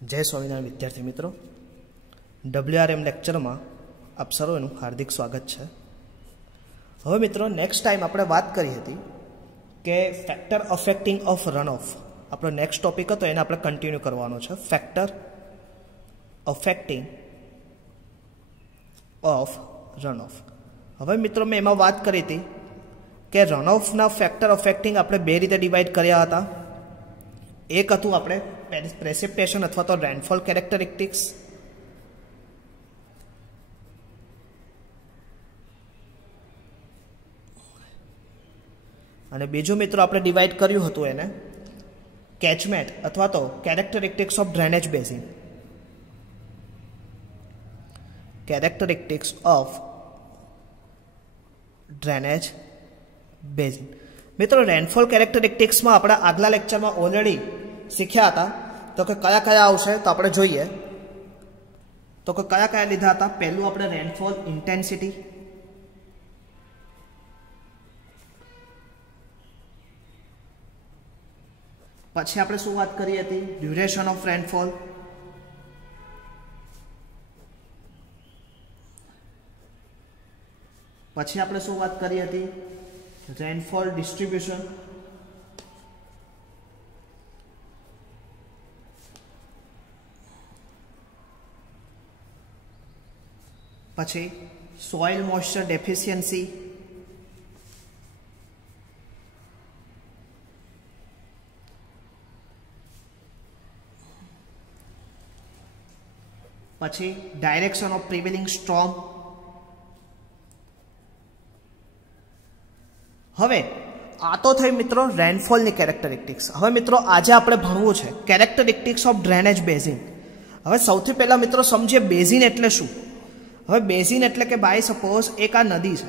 जय स्वामिनारायण विद्यार्थी मित्रों, WRM लेक्चर में आप सर्वेનું हार्दिक स्वागत है। હવે મિત્રો નેક્સ્ટ ટાઈમ આપણે વાત કરી હતી કે factor affecting of run of આપણો નેક્સ્ટ ટોપિક હતો, એને આપણે કન્ટિન્યુ કરવાનો છે। Factor affecting of run of. હવે મિત્રો મેં એમાં વાત કરી હતી કે રન ઓફના ફેક્ટર અફેક્ટિંગ આપણે બે રીતે ડિવાઈડ કર્યા હતા। એક હતું આપણે પ્રેસિપિટેશન अथवा तो रेनफॉल कैरेक्टरिस्टिक्स, અને બીજું મિત્રો આપણે ડિવાઈડ કર્યું હતું એને કેચમેન્ટ अथवा तो characteristics of drainage basin. Characteristics of drainage basin मित्रों रेनफॉल कैरेक्टरिस्टिक्स में अपना आगला लेक्चर में ऑलरेडी सीख्या था, तो कि कया कया आवशे तो आपणे जोईए। तो कि कया कया लीधा था। पहलू आपणे रेनफॉल इंटेंसिटी, पछी आपणे शुं वात करी हती ड्यूरेशन ऑफ रेनफॉल, पछी आपणे शुं वात करी हती रेनफॉल डिस्ट्रीब्यूशन, पछी सॉइल मॉइस्चर डेफिशिएंसी, पछी डायरेक्शन ऑफ प्रिवेलिंग स्टॉर्म। हवे आ तो थई मित्रों रेनफॉल नी कैरेक्टरिस्टिक्स। हवे मित्रों आज आपणे भणवुं छे कैरेक्टरिस्टिक्स ऑफ ड्रेनेज बेसिन। हवे सौथी पहेला मित्रों समझीए बेसिन एटले शुं। हवे बेसिन एटले के बाय सपोज एक आ नदी है।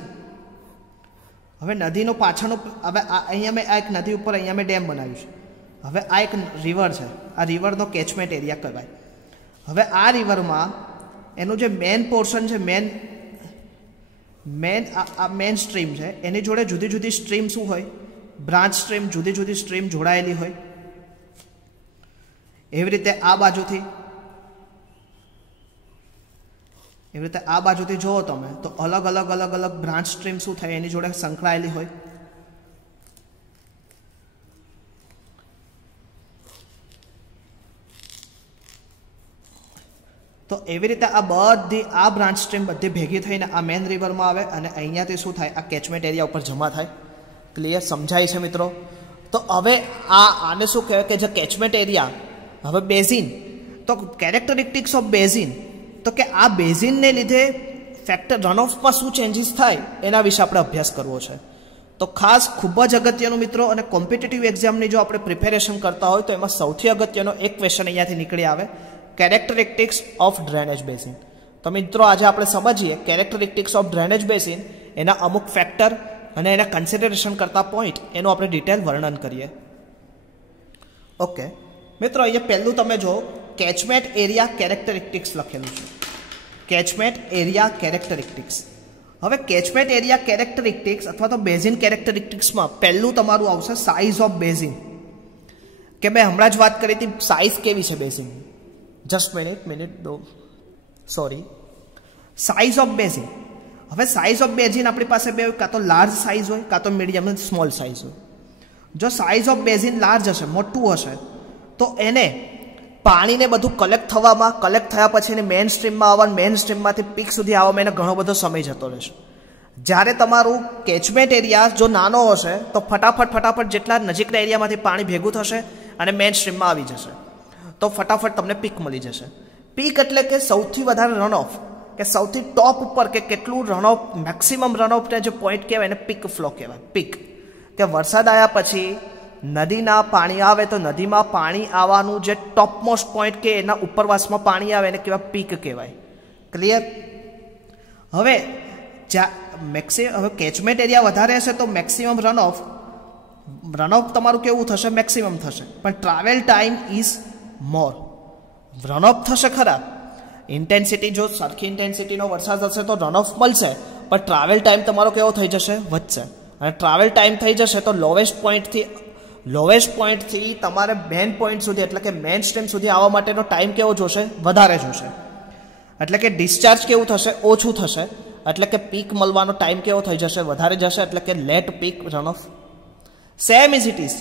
हवे नदीनो पाछळनो हवे अहींया मैं एक नदी उपर अहींया मैं डेम बनाव्युं छे। हवे आ एक रिवर है, आ रिवरनो केचमेंट एरिया कहेवाय। हवे आ रिवरमां एनो जे मेन पोर्शन है, मेन स्ट्रीम है, एनी जोड़े जुदी जुदी स्ट्रीम शुं होय ब्रांच स्ट्रीम, जुदी जुदी स्ट्रीम जोड़ायेली होय। एवी रीते आ बाजुथी एवी रीते आ बाजुथी जोवो तमे तो अलग अलग अलग अलग ब्रांच स्ट्रीम शुं थाय एनी जोड़े संकळायेली होय। तो एवी रीते आ बधी आ ब्रांच स्ट्रीम बधी भेगी थईने आ मेन रिवर में आवे अने अहींयाथी शुं थाय आ केचमेंट एरिया उपर जमा थाय। क्लियर समझाय छे मित्रों। तो हवे आने शुं कहेवाय के जे केचमेंट एरिया हवे बेसिन, तो कैरेक्टरिस्टिक्स ऑफ बेसिन, तो कि आ बेसिन ने लीधे फैक्टर रन ऑफ में शू चेन्जीस थाय एना विषे आपणे अभ्यास करवो छे। तो खास खूब ज अगत्यनुं मित्रों, अने कॉम्पिटिटिव एक्जामनी जो आपणे प्रिपेरेशन करता होय तो एमां सौथी अगत्यनो एक क्वेश्चन अहींयाथी निकळी आवे कैरेक्टरिस्टिक्स ऑफ ड्रेनेज बेसिन। तो मित्रों आज आपणे समजीए कैरेक्टरिस्टिक्स ऑफ ड्रेनेज बेसिन, एना अमुक फैक्टर अने एना कन्सिडरेशन करता पॉइंट एनो आपणे डिटेल वर्णन करीए। ओके मित्रों, अहींया पहेલું તમે જો कैचमेंट एरिया कैरेक्टरिस्टिक्स लखेलुं छे। Catchment area characteristics. हवे कैचमेंट एरिया कैरेक्टरिस्टिक्स अथवा तो बेसिन कैरेक्टरिस्टिक्स में पहेલું तमारुं आवशे साइज ऑफ बेसिन। के मैं हमणां ज वात करी हती साइज केवी छे बेसिन। जस्ट मिनिट दो सॉरी साइज ऑफ बेसिन। हवे साइज ऑफ बेसिन अपनी पास बे का तो लार्ज साइज होय का तो मीडियम एंड स्मॉल साइज होय। जो साइज ऑफ बेसिन लार्ज हशे, मोटुं हशे, तो एने पानी ने बधुं कलेक्ट थवामां, कलेक्ट थया पछी एने मेन स्ट्रीम में आववानुं, मेन स्ट्रीम मांथी पीक सुधी आववामां एने घणो बधो समय जतो रहेशे। ज्यारे तमारुं केचमेंट एरिया जो नानो हशे तो फटाफट जेटला नजीकना एरियामांथी पाणी भेगुं थशे अने मेन स्ट्रीम में आवी जशे, तो फटाफट तमने पीक मळी जशे। पीक एटले के सौथी वधारे रन ऑफ, के सौथी टॉप उपर के केटलुं run off, maximum run off ने जो पॉइंट कहेवाय एने पीक फ्लो कहेवाय। पीक के वरसाद आया पछी नदीना पाणी आवे तो नदी में पाणी आवानुं जे टॉप मोस्ट पॉइंट के एना उपरवास में पाणी आवे एने कहेवाय पीक कहेवाय। क्लियर। हवे हवे केचमेंट एरिया वधारे हशे तो मैक्सिमम रन ऑफ तमारुं केवुं थशे मैक्सिमम थशे, पण travel time is more. Run of थशे खरा, इंटेंसिटी जो सरखी इंटेंसिटीनो वरसाद हशे तो रन ऑफ मळशे, पण ट्रावेल टाइम तमारो केवो थई जशे वधशे। અને ટ્રાવેલ ટાઈમ થઈ જશે તો લોવેસ્ટ પોઈન્ટથી લોવેસ્ટ પોઈન્ટથી તમારે મેન પોઈન્ટ સુધી એટલે કે મેન સ્ટ્રીમ સુધી આવવા માટેનો ટાઈમ કેવો જોશે? વધારે જોશે. એટલે કે ડિસ્ચાર્જ કેવું થશે? ઓછું થશે. એટલે કે પીક મળવાનો ટાઈમ કેવો થઈ જશે? વધારે જશે. એટલે કે late peak run off. Same is it is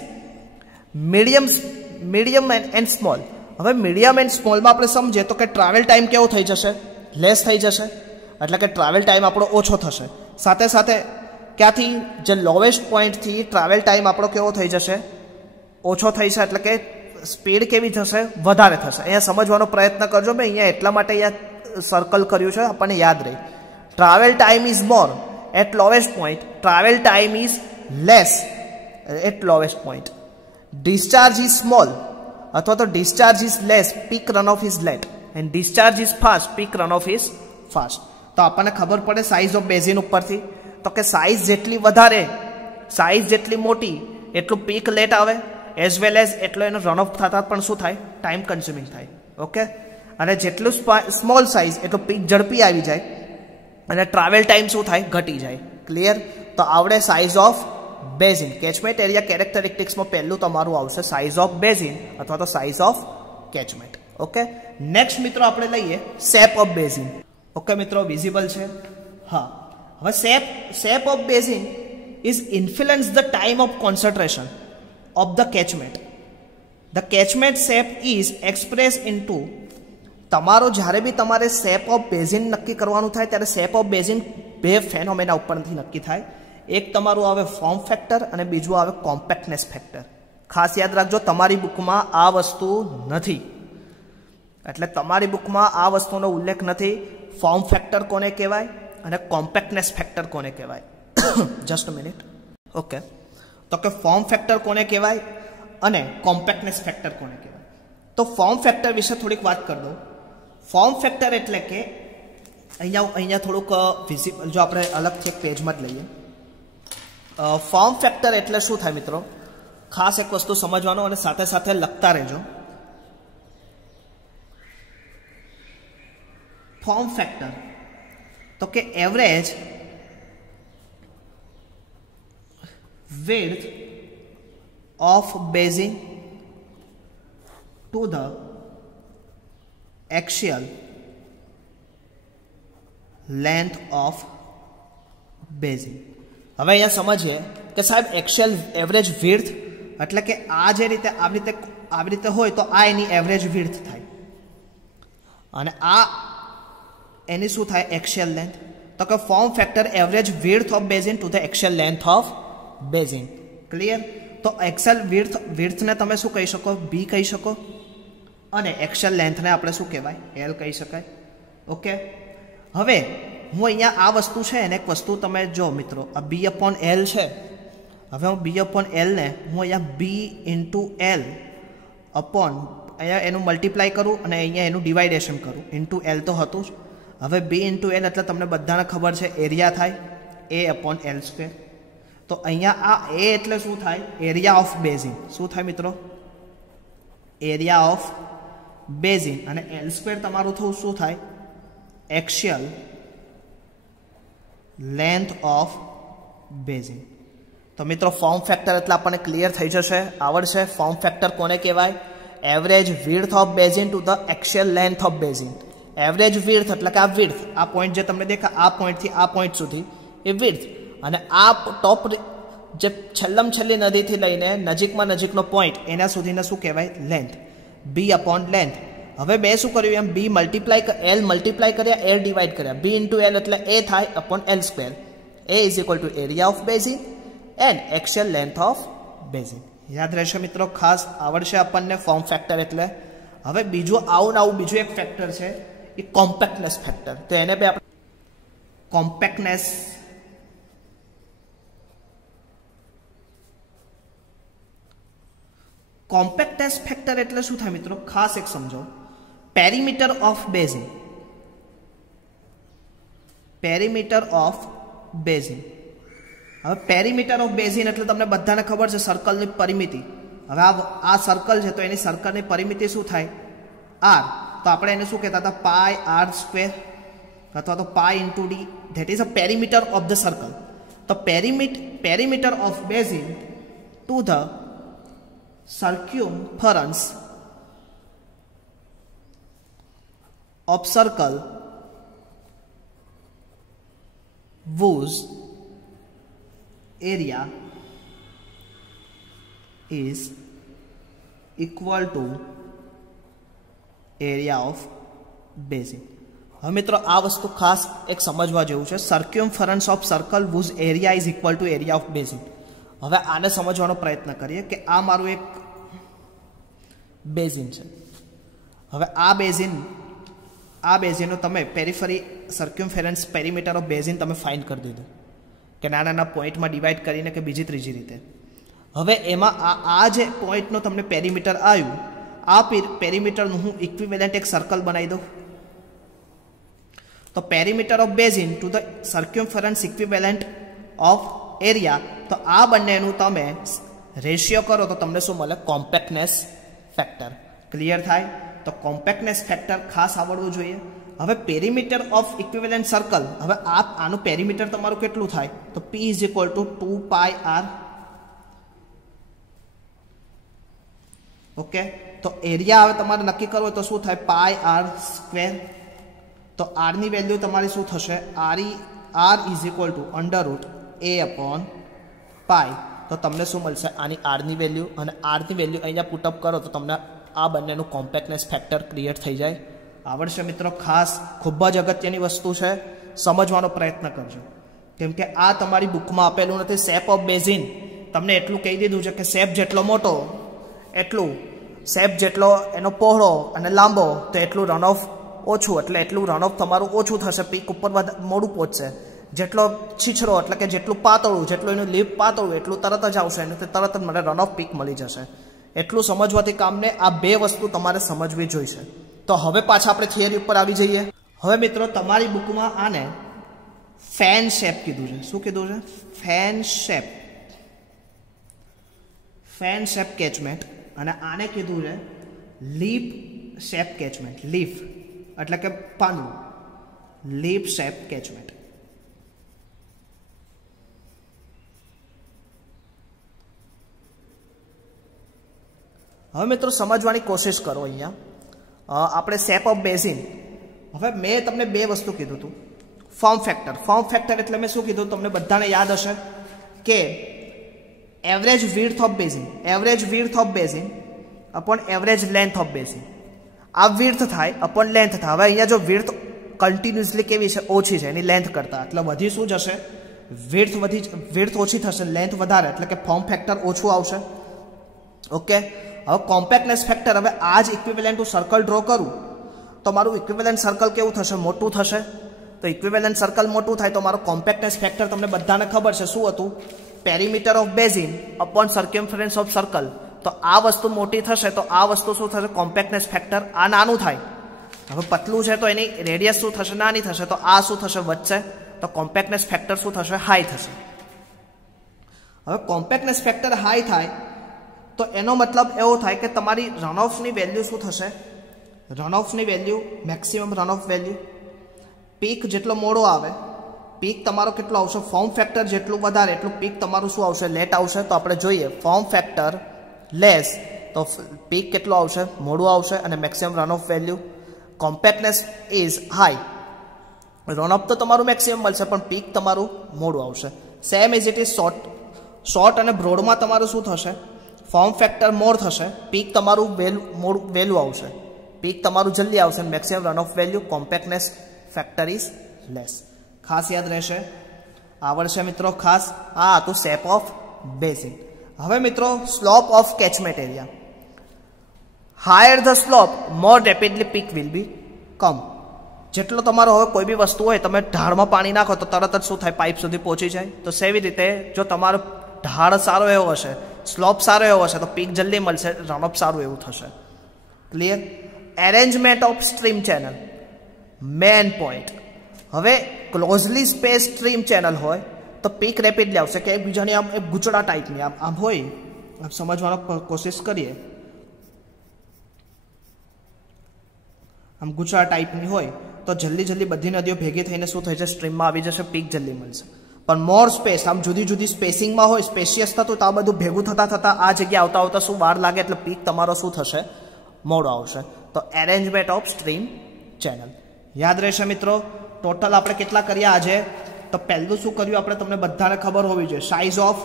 medium and small. હવે મીડિયમ એન્ડ સ્મોલમાં આપણે સમજીએ તો કે ટ્રાવેલ ટાઈમ કેવો થઈ જશે? લેસ થઈ જશે. એટલે કે ટ્રાવેલ ટાઈમ આપણો ઓછો થશે. સાથે સાથે ક્યાંથી? જે લોવેસ્ટ પોઈન્ટથી ટ્રાવેલ ટાઈમ આપણો કેવો થઈ જશે? ઓછો થઈ છે. એટલે કે સ્પીડ કેવી થશે? વધારે થશે. અહીંયા સમજવાનો પ્રયત્ન કરજો. મેં અહીંયા એટલા માટે અહીંયા સર્કલ કર્યું છે, આપણને યાદ રહે. Travel time is more at lowest point, travel time is less at lowest point. Discharge is small અથવા તો discharge is less, peak run off is late. And discharge is fast, peak run off is fast. તો આપણને ખબર પડે size of basin ઉપરથી તો કે size જેટલી વધારે, સાઇઝ જેટલી મોટી એટલું પીક લેટ આવે, એઝ વેલ એઝ એટલો એનો રન ઓફ થતા પણ શું થાય? ટાઈમ કન્ઝ્યુમિંગ થાય. ઓકે. અને જેટલું સ્મોલ સાઇઝ એટલું પીક ઝડપી આવી જાય અને ટ્રાવેલ ટાઈમ શું થાય? ઘટી જાય. ક્લિયર? તો આવડે size of basin. Catchment area કેરેક્ટરિસ્ટિક્સમાં પહેલું તમારું આવશે સાઇઝ ઓફ બેઝિન અથવા તો size of catchment. Okay. Next મિત્રો આપણે લઈએ શેપ ઓફ બેઝિન. ઓકે મિત્રો, વિઝિબલ છે? હા. હવે shape of basin is influence the time of concentration of the catchment. The catchment shape is express into. તમારો જ્યારે બી તમારે શેપ ઓફ બેઝિન નક્કી કરવાનું થાય ત્યારે શેપ ઓફ બેઝિન બે ફેનોમેના ઉપરથી નક્કી થાય. એક તમારું આવે ફોર્મ ફેક્ટર અને બીજું આવે કોમ્પેક્ટનેસ ફેક્ટર. ખાસ યાદ રાખજો, તમારી બુકમાં આ વસ્તુ નથી. એટલે તમારી બુકમાં આ વસ્તુનો ઉલ્લેખ નથી. ફોર્મ ફેક્ટર કોને કહેવાય અને કોમ્પેક્ટનેસ ફેક્ટર કોને કહેવાય? Just a minute. ઓકે. તો કે ફોર્મ ફેક્ટર કોને કહેવાય અને કોમ્પેક્ટનેસ ફેક્ટર કોને કહેવાય? તો ફોર્મ ફેક્ટર વિશે થોડીક વાત કરી દઉં. ફોર્મ ફેક્ટર એટલે કે અહીંયા થોડુંક વિઝિબલ, જો આપણે અલગથી એક પેજમાં જ લઈએ. ફોર્મ ફેક્ટર એટલે શું થાય મિત્રો? ખાસ એક વસ્તુ સમજવાનો અને સાથે સાથે લખતા રહેજો. ફોર્મ ફેક્ટર તો કે average width of basin to the axial length of basin. હવે અહીંયા સમજીએ કે સાહેબ એક્સિયલ એવરેજ વિડ્થ એટલે કે આ જે રીતે આવી રીતે હોય તો આ એની એવરેજ વિડ્થ થાય અને આ એની શું થાય? Axial length. તો કે form factor average width of basin to the axial length of basin. Clear? તો એક્સિયલ વિડ્થને તમે શું કહી શકો? બી કહી શકો અને એક્સિયલ લેન્થને આપણે શું કહેવાય? એલ કહી શકાય. ઓકે. હવે હું અહીંયા આ વસ્તુ છે એને એક વસ્તુ તમે જો મિત્રો, આ બી અપોન એલ છે. હવે હું બી અપોન એલને હું અહીંયા બી ઇન્ટુ એલ અપોન અહીંયા એનું મલ્ટીપ્લાય કરું અને અહીંયા એનું ડિવાઇડેશન કરું. ઇન્ટુ એલ તો હતું જ. હવે બી ઇન્ટુ એલ એટલે તમને બધાને ખબર છે એરિયા થાય એ અપોન એલ સ્ક્વેર. તો અહીંયા આ એ એટલે શું થાય? Area of basin. શું થાય મિત્રો? Area of basin. અને એલ સ્ક્વેર તમારું થવું શું થાય? Axial length of basin. તો મિત્રો ફોર્મ ફેક્ટર એટલે આપણને ક્લિયર થઈ જશે, આવડશે. ફોર્મ ફેક્ટર કોને કહેવાય? Average width of basin to the axial length of basin. Average width એટલે કે આ વિડ્થ, આ પોઈન્ટ જે તમને દેખા આ પોઈન્ટથી આ પોઈન્ટ સુધી એ વિડ્થ, અને આ ટોપ જે છેલ્લી નદીથી લઈને નજીકનો પોઈન્ટ એના સુધીને શું કહેવાય? લેન્થ. B upon length. હવે બે શું કર્યું? એમ બી એલ મલ્ટીપ્લાય કર્યા, એલ ડિવાઈડ કર્યા. બી ઇન્ટુ એલ એટલે એ થાય upon L square. A is equal to area of basin and axial length of basin. યાદ રહેશે મિત્રો, ખાસ આવડશે આપણને ફોર્મ ફેક્ટર એટલે. હવે બીજું બીજું એક ફેક્ટર છે એ કોમ્પેક્ટનેસ ફેક્ટર. તો એને બે આપણે કોમ્પેક્ટનેસ ફેક્ટર એટલે શું થાય મિત્રો? ખાસ એક સમજો. Perimeter of basin. Perimeter of basin. હવે પેરીમીટર ઓફ બેઝિન એટલે તમને બધાને ખબર છે સર્કલની પરિમિતિ. હવે આ સર્કલ છે તો એની સર્કલની પરિમિતિ શું થાય? આર. તો આપણે એને શું કહેતા હતા? પાઈ આર સ્ક્વેર અથવા તો pi into D. That is a perimeter of the circle. તો perimeter of basin to the circumference of circle whose area is equal to area of basin. હવે મિત્રો આ વસ્તુ ખાસ એક સમજવા જેવું છે. Circumference of circle whose area is equal to area of basin. હવે આને સમજવાનો પ્રયત્ન કરીએ કે આ મારું એક બેઝિન છે. હવે આ બેઝિનનો તમે પેરિફરી સર્ક્યુમફરન્સ પેરીમીટર ઓફ બેઝિન તમે ફાઇન્ડ કરી દીધું કે નાના નાના પોઈન્ટમાં ડિવાઈડ કરીને કે બીજી ત્રીજી રીતે. હવે એમાં આ જે પોઈન્ટનો તમને પેરીમીટર આવ્યું, આ પેરીમીટરનું હું ઇક્વિવેલન્ટ એક સર્કલ બનાવી દઉં. તો perimeter of basin to the circumference equivalent of area, તો આ બંનેનું તમે રેશિયો કરો તો તમને શું મળે? Compactness factor. ક્લિયર થાય? તો કોમ્પેક્ટનેસ ફેક્ટર ખાસ આવડવું જોઈએ. હવે પેરીમીટર ઓફ ઇક્વિવેલન્ટ સર્કલ, હવે આનું પેરીમીટર તમારું કેટલું થાય? તો P is equal two 2πr. Okay, તો એરિયા હવે તમારે નક્કી કરવો તો શું થાય? πr². તો r ની વેલ્યુ તમારી શું થશે? r is equal two √a/π. તો તમને શું મળશે? આની r ની વેલ્યુ, અને r ની વેલ્યુ અહીંયા પુટઅપ કરો તો તમને આ બંનેનું કોમ્પેક્ટનેસ ફેક્ટર ક્લિયર થઈ જાય. આવડશે મિત્રો? ખાસ ખૂબ જ અગત્યની વસ્તુ છે, સમજવાનો પ્રયત્ન કરજો. કેમ કે આ તમારી બુકમાં આપેલું નથી. શેપ ઓફ બેઝિન તમને એટલું કહી દીધું છે કે શેપ જેટલો મોટો એટલું, શેપ જેટલો એનો પહોળો અને લાંબો તો એટલું રન ઓફ ઓછું, એટલે એટલું રન ઓફ તમારું ઓછું થશે, પીક ઉપર મોડું પહોંચશે. જેટલો છીછરો એટલે કે જેટલું પાતળું, જેટલું એનું લીપ પાતળું એટલું તરત જ આવશે અને તરત જ મને રન ઓફ પીક મળી જશે. એટલું સમજવાથી કામને આ બે વસ્તુ તમારે સમજવી જોઈશે. તો હવે પાછા આપણે થિયરી ઉપર આવી જઈએ. હવે મિત્રો તમારી બુકમાં આને ફેન શેપ કીધું છે. શું કીધું છે? Fan shape. Fan shape catchment. અને આને કીધું છે લીપ શેપ કેચમેન્ટ. લીફ એટલે કે પાંદડું. Leaf shape catchment. હવે મિત્રો સમજવાની કોશિશ કરો. અહીંયા આપણે શેપ ઓફ બેઝિન, હવે મેં તમને બે વસ્તુ કીધું હતું. Form factor. ફોર્મ ફેક્ટર એટલે મેં શું કીધું? તમને બધાને યાદ હશે કે average width of basin, average width of basin upon average length of basin. આ વિડ્થ થાય અપોન લેન્થ થાય. હવે અહીંયા જો વિડ્થ કન્ટિન્યુઅસલી કેવી છે? ઓછી છે એની લેન્થ કરતાં, એટલે વધી શું જશે? વિડ્થ ઓછી થશે, લેન્થ વધારે, એટલે કે ફોર્મ ફેક્ટર ઓછું આવશે. ઓકે, હવે કોમ્પેક્ટનેસ ફેક્ટર. હવે આ જ ઇક્વિવેલન્ટ સર્કલ ડ્રો કરું તો મારું ઇક્વિવેલન્ટ સર્કલ કેવું થશે? મોટું થશે. તો ઇક્વિવેલન્ટ સર્કલ મોટું થાય તો મારું કોમ્પેક્ટનેસ ફેક્ટર તમને બધાને ખબર છે શું હતું? Perimeter of basin upon circumference of circle. તો આ વસ્તુ મોટી થશે તો આ વસ્તુ શું થશે? Compactness factor. આ નાનું થાય. હવે પતલું છે તો એની રેડિયસ શું થશે? નાની થશે. તો આ શું થશે? વધશે. તો કોમ્પેક્ટનેસ ફેક્ટર શું થશે? હાઈ થશે. હવે કોમ્પેક્ટનેસ ફેક્ટર હાઈ થાય તો એનો મતલબ એવો થાય કે તમારી રનઓફની વેલ્યુ શું થશે? રનઓફની value, maximum runoff value, peak જેટલો મોડો આવે, પીક તમારો કેટલો આવશે? ફોર્મ ફેક્ટર જેટલું વધારે એટલું પીક તમારું શું આવશે? લેટ આવશે. તો આપણે જોઈએ ફોર્મ ફેક્ટર લેસ તો પીક કેટલું આવશે? મોડું આવશે. અને maximum runoff value, compactness is high, runoff તો તમારું મેક્સિમમ મળશે પણ પીક તમારું મોડું આવશે. Same as it is short અને બ્રોડમાં તમારું શું થશે? ફોર્મ ફેક્ટર મોર થશે, પીક તમારું વહેલું આવશે, પીક તમારું જલ્દી આવશે. Maximum run off value, compactness factor is less. ખાસ યાદ રહેશે, આવડશે મિત્રો ખાસ. આ હતું શેપ ઓફ બેઝિન. હવે મિત્રો slope of catchment area. Higher the slope more rapidly peak will be come. જેટલો તમારો હવે કોઈ બી વસ્તુ હોય તમે ઢાળમાં પાણી નાખો તો તરત જ શું થાય? પાઇપ સુધી પહોંચી જાય. તો સેવી રીતે જો તમારો ઢાળ સારો એવો હશે, સ્લોપ સારો એવો હશે તો પીક જલ્દી મળશે, રનઅપ સારું એવું થશે. Clear? Arrangement of stream channel main point. હવે ક્લોઝલી સ્પેસ સ્ટ્રીમ ચેનલ હોય તો પીક રેપિડલી આવશે કે એકબીજાની આમ એક ગૂંચળા ટાઈપની આમ હોય. આમ સમજવાનો કોશિશ કરીએ. આમ ગૂંચળા ટાઈપની હોય તો જલ્દી બધી નદીઓ ભેગી થઈને શું થઈ જશે? સ્ટ્રીમમાં આવી જશે, પીક જલ્દી મળશે. પણ મોર સ્પેસ આમ જુદી જુદી સ્પેસિંગમાં હોય, સ્પેશિયસ થતું તો આ બધું ભેગું થતા આ જગ્યા આવતા આવતા શું વાર લાગે એટલે પીક તમારો શું થશે, મોડો આવશે. તો એરેન્જમેન્ટ ઓફ સ્ટ્રીમ ચેનલ યાદ રહેશે મિત્રો. ટોટલ આપણે કેટલા કર્યા આજે? તો પહેલું શું કર્યું આપણે તમને બધાને ખબર હોવી જોઈએ, સાઇઝ ઓફ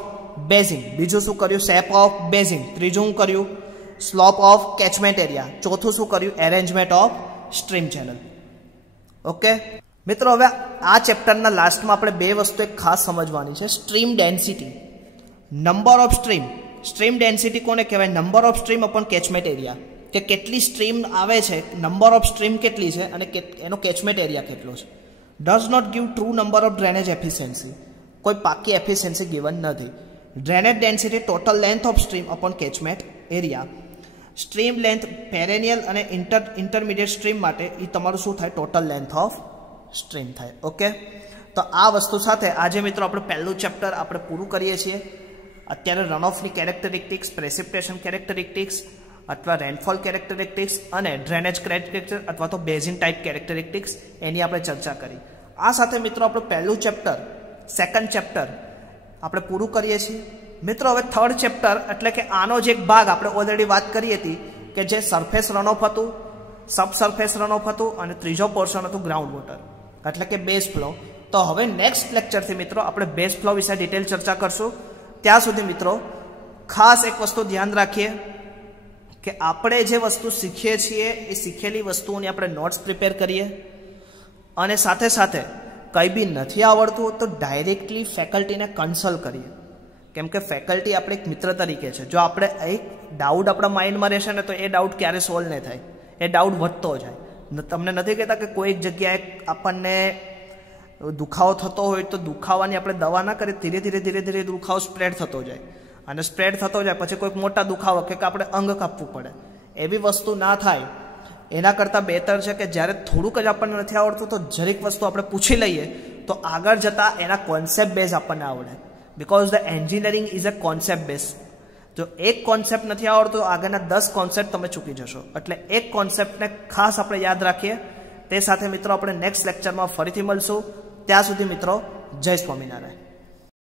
બેઝિંગ. બીજું શું કર્યું? Shape of basing. ત્રીજું શું કર્યું? Slope of catchment area. ચોથું શું કર્યું? Arrangement of stream channel. Okay મિત્રો, હવે આ ચેપ્ટરના લાસ્ટમાં આપણે બે વસ્તુ એક ખાસ સમજવાની છે, stream density, number of stream. Stream density કોને કહેવાય? Number of stream upon catchment area, કે કેટલી સ્ટ્રીમ આવે છે, નંબર ઓફ સ્ટ્રીમ કેટલી છે અને એનો કેચમેન્ટ એરિયા કેટલો છે. Does not give true number of drainage efficiency. કોઈ પાકી એફિશિયન્સી ગિવન નથી. Drainage density total length of stream upon catchment area. Stream length perennial અને ઇન્ટરમીડિયેટ સ્ટ્રીમ માટે એ તમારું શું થાય? ટોટલ લેન્થ ઓફ સ્ટ્રીમ થાય. ઓકે, તો આ વસ્તુ સાથે આજે મિત્રો આપણે પહેલું ચેપ્ટર આપણે પૂરું કરીએ છીએ. અત્યારે રન ઓફની કેરેક્ટરિસ્ટિક્સ, પ્રેસિપિટેશન કેરેક્ટરિસ્ટિક્સ અથવા રેનફોલ કેરેક્ટરિસ્ટિક્સ અને ડ્રેનેજ કેરેક્ટરિસ્ટિક્સ અથવા તો બેઝિન ટાઈપ કેરેક્ટરિસ્ટિક્સ એની આપણે ચર્ચા કરી. આ સાથે મિત્રો આપણું પહેલું ચેપ્ટર, સેકન્ડ ચેપ્ટર આપણે પૂરું કરીએ છીએ. મિત્રો હવે થર્ડ ચેપ્ટર એટલે કે આનો જ એક ભાગ આપણે ઓલરેડી વાત કરી હતી કે જે સરફેસ રન ઓફ હતું, સબ સરફેસ રન ઓફ હતું અને ત્રીજો પોર્શન હતું ગ્રાઉન્ડ વોટર એટલે કે બેઝ ફ્લો. તો હવે નેક્સ્ટ લેક્ચરથી મિત્રો આપણે બેઝ ફ્લો વિશે ડિટેલ ચર્ચા કરશું. ત્યાં સુધી મિત્રો ખાસ એક વસ્તુ ધ્યાન રાખીએ કે આપણે જે વસ્તુ શીખીએ છીએ એ શીખેલી વસ્તુઓની આપણે નોટ્સ પ્રિપેર કરીએ અને સાથે સાથે કંઈ બી નથી આવડતું તો ડાયરેક્ટલી ફેકલ્ટીને કન્સલ્ટ કરીએ, કેમ કે ફેકલ્ટી આપણે એક મિત્ર તરીકે છે. જો આપણે એક ડાઉટ આપણા માઇન્ડમાં રહેશે ને તો એ ડાઉટ ક્યારે સોલ્વ નહીં થાય, એ ડાઉટ વધતો જાય. તમને નથી કહેતા કે કોઈ એક જગ્યાએ આપણને દુખાવો થતો હોય તો દુખાવાની આપણે દવા ના કરીએ, ધીરે ધીરે ધીરે ધીરે દુખાવો સ્પ્રેડ થતો જાય અને સ્પ્રેડ થતો જાય પછી કોઈક મોટા દુખાવો કે આપણે અંગ કાપવું પડે. એવી વસ્તુ ના થાય એના કરતાં બેટર છે કે જ્યારે થોડુંક જ આપણને નથી આવડતું તો જરીક વસ્તુ આપણે પૂછી લઈએ તો આગળ જતાં એના કોન્સેપ્ટ બેઝ આપણને આવડે. Because the engineering is a concept base. જો એક કોન્સેપ્ટ નથી આવડતો આગળના 10 કોન્સેપ્ટ તમે ચૂકી જશો. એટલે એક કોન્સેપ્ટને ખાસ આપણે યાદ રાખીએ. તે સાથે મિત્રો આપણે નેક્સ્ટ લેક્ચરમાં ફરીથી મળશું. ત્યાં સુધી મિત્રો જય સ્વામિનારાયણ.